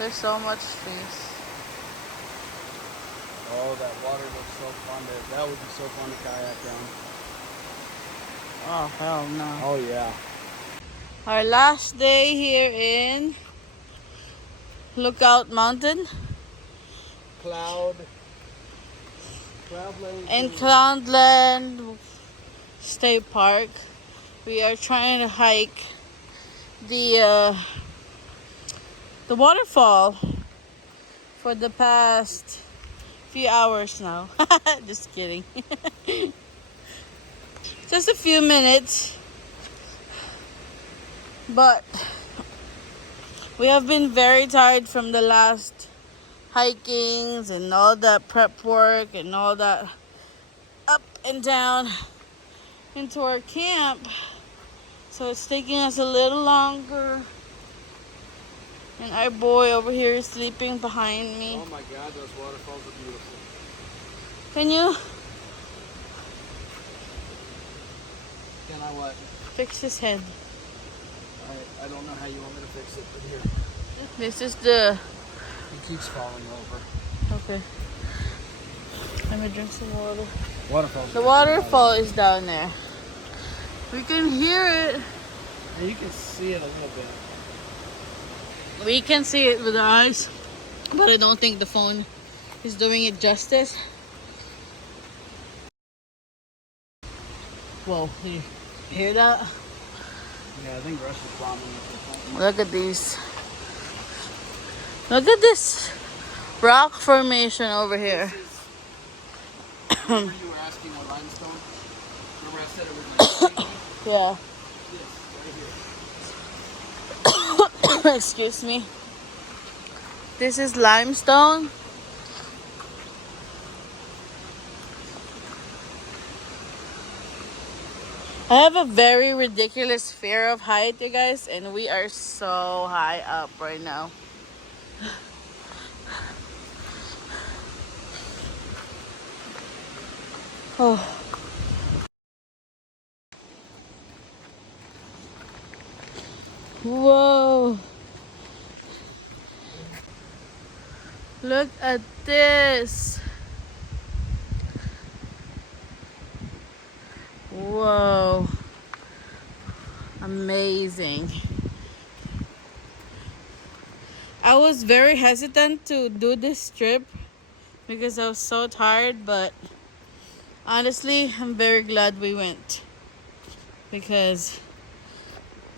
There's so much space. Oh, that water looks so fun. That would be so fun to kayak down. Oh, hell no. Oh, yeah. Our last day here in Lookout Mountain. Cloudland. In Cloudland State Park. We are trying to hike the waterfall for the past few hours now. Just kidding. Just a few minutes. But we have been very tired from the last hikings and all that prep work and all that up and down into our camp. So it's taking us a little longer. And our boy over here is sleeping behind me. Oh my God, those waterfalls are beautiful. Can you Can I what? fix his head? I don't know how you want me to fix it, but here. This is the... It keeps falling over. Okay. Let me drink some water. Waterfalls. The waterfall is down there. We can hear it. And you can see it a little bit. We can see it with our eyes, but I don't think the phone is doing it justice. Whoa, did you hear that? Yeah, I think Russ is bombing with the phone. Look at these. Look at this rock formation over here. Remember you were asking what limestone? Remember I said it was like Yeah. this, right here. Excuse me. This is limestone. I have a very ridiculous fear of height, you guys, and we are so high up right now. Oh. Whoa. Look at this. Whoa. Amazing. I was very hesitant to do this trip because I was so tired, but honestly, I'm very glad we went. Because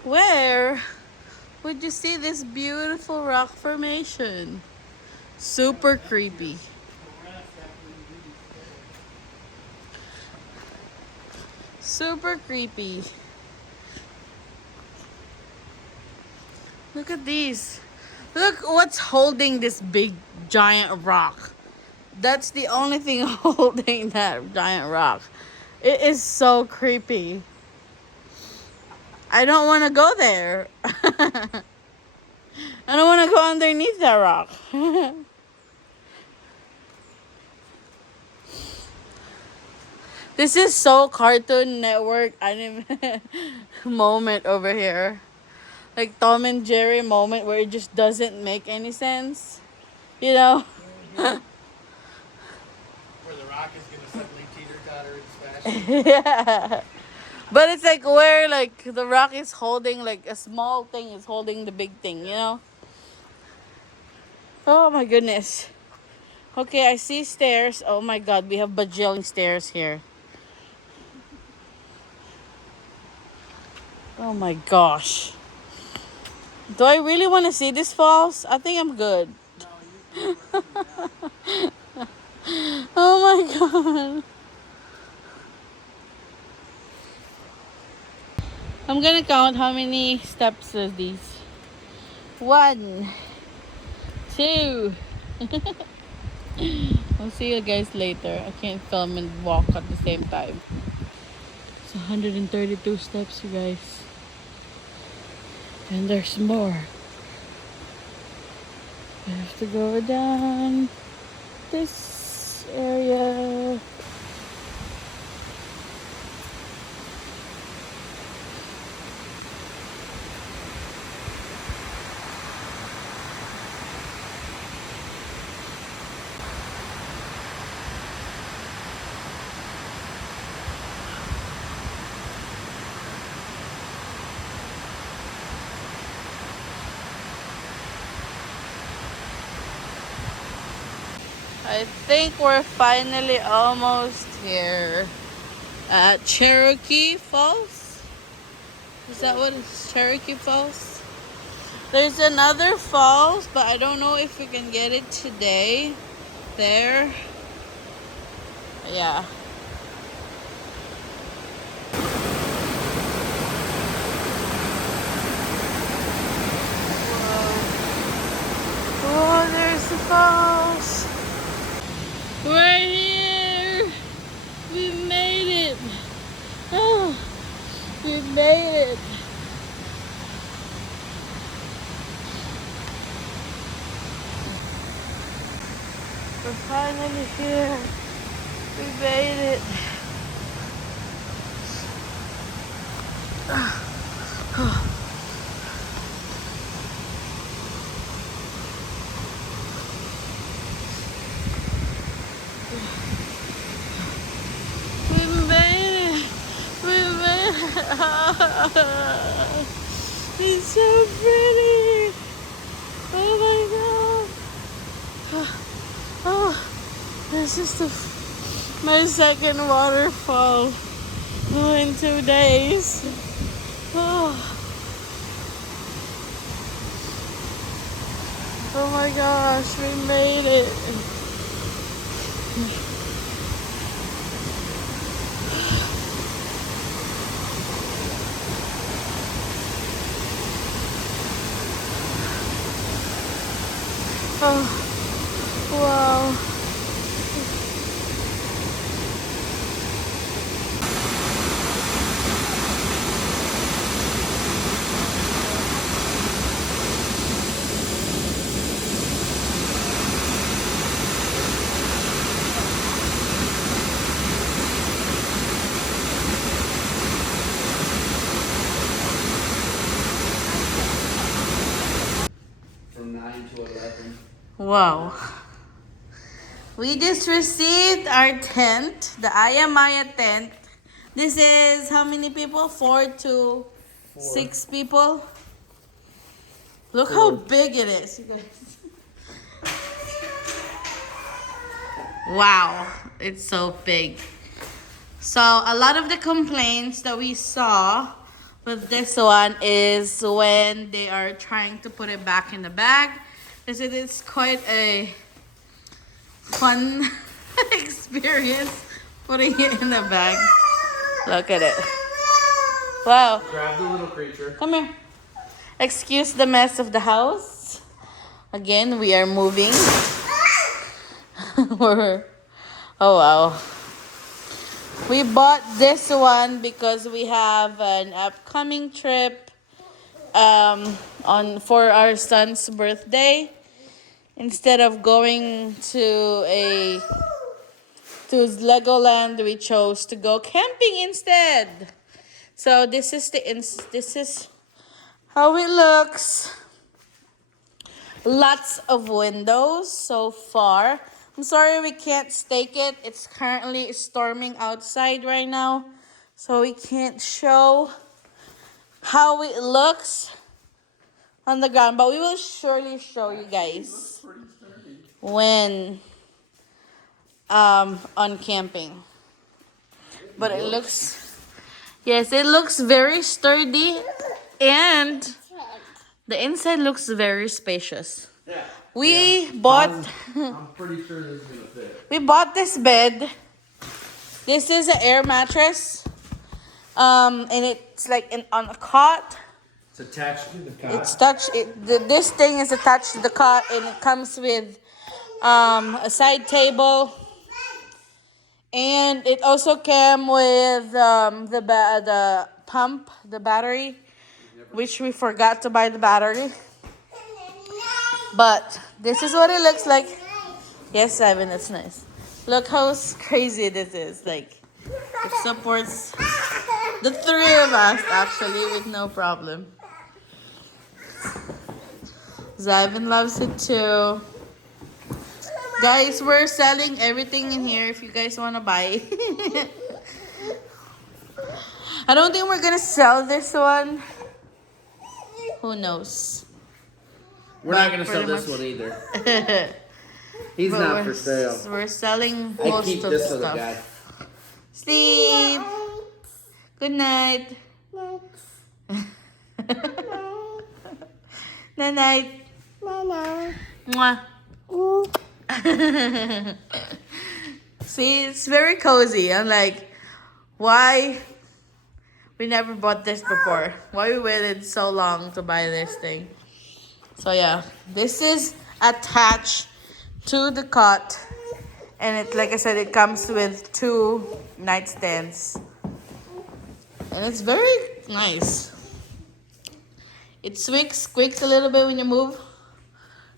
where would you see this beautiful rock formation? Super creepy. Super creepy. Look at these. Look what's holding this big giant rock. That's the only thing holding that giant rock. It is so creepy. I don't want to go there. I don't want to go underneath that rock. This is so Cartoon Network anime moment over here. Like Tom and Jerry moment where it just doesn't make any sense. You know? Where the rock is going to suddenly teeter-totter and smash. Yeah. But it's like where like the rock is holding like a small thing is holding the big thing, you know? Oh my goodness. Okay, I see stairs. Oh my god, we have bajillion stairs here. Oh my gosh. Do I really want to see this falls? I think I'm good. Oh my god. I'm gonna count how many steps are these. 1, 2. I'll see you guys later. I can't film and walk at the same time. It's 132 steps, you guys. And there's more. I have to go down this area. I think we're finally almost here at Cherokee Falls. Is that what it's Cherokee Falls? There's another falls, but I don't know if we can get it today. There. Yeah. Oh, there's the falls. We're here. We made it. Oh, we made it. We're finally here. We made it. We made it. We made it. It's so pretty. Oh my god. Oh, this is my second waterfall. Oh, in 2 days. Oh, oh my gosh, we made it. Oh, wow. From 9 to 11. Wow. We just received our tent, the ayamaya tent. This is how many people? 4 to 6 people. Look how big it is, you guys. Wow, it's so big. So a lot of the complaints that we saw with this one is when they are trying to put it back in the bag. They said it's quite a fun experience putting it in the bag. Look at it. Wow. Grab the little creature. Come here. Excuse the mess of the house. Again, we are moving. Oh wow. We bought this one because we have an upcoming trip on for our son's birthday. Instead of going to Legoland, we chose to go camping instead. So this is how it looks. Lots of windows so far. I'm sorry we can't stake it. It's currently storming outside right now. So we can't show how it looks on the ground. But we will surely show you guys when on camping. But it looks, yes, it looks very sturdy. And the inside looks very spacious. Yeah. We bought I'm pretty sure this is gonna fit. we bought this bed. This is an air mattress. And it's like on a cot. It's attached to the cot. This thing is attached to the cot, and it comes with a side table. And it also came with the pump, the battery, which we forgot to buy the battery. But this is what it looks like. Yes, Ivan, it's nice. Look how crazy this is. Like, it supports the three of us actually with no problem. Ivan loves it too. Guys, we're selling everything in here if you guys want to buy. I don't think we're gonna sell this one. Who knows? We're not gonna sell this one either. He's But not for sale. we're selling I most keep of this the other stuff. guy. Sleep. Good night. Night night. Mwah. See, it's very cozy. I'm like, why we never bought this before? Why we waited so long to buy this thing? So yeah, this is attached to the cot, and it, like I said, it comes with 2 nightstands, and it's very nice. It squeaks a little bit when you move,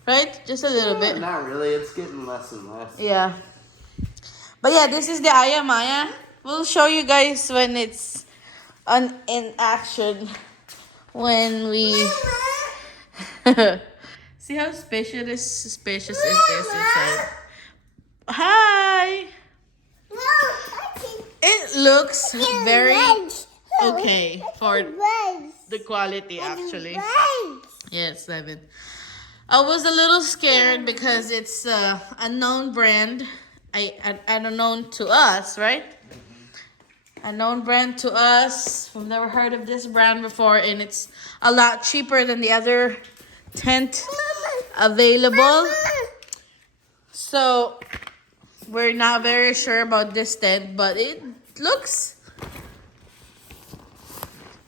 right? Just a little bit. Not really. It's getting less and less. Yeah. But yeah, this is the ayamaya. We'll show you guys when it's in action. When we see how spacious is this inside. Hi. It looks very okay for the quality actually. Yes, 7. I was a little scared because it's a known brand. Unknown to us, right? A known brand to us. We've never heard of this brand before, and it's a lot cheaper than the other tent available. So we're not very sure about this tent, but it looks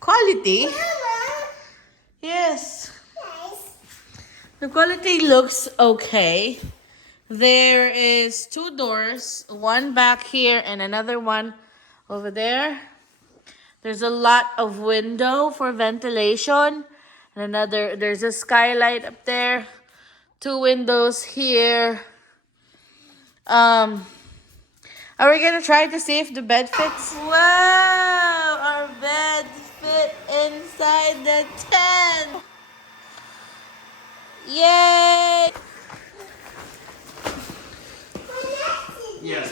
quality. Yes. The quality looks okay. There is 2 doors, one back here and another one over there. There's a lot of window for ventilation. And there's a skylight up there. 2 windows here. Are we gonna try to see if the bed fits? Wow, our bed fit inside the tent. Yay! Yes.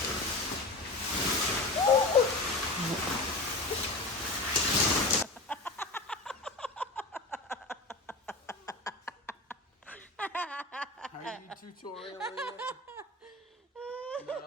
Are you tutorial? No, you're not.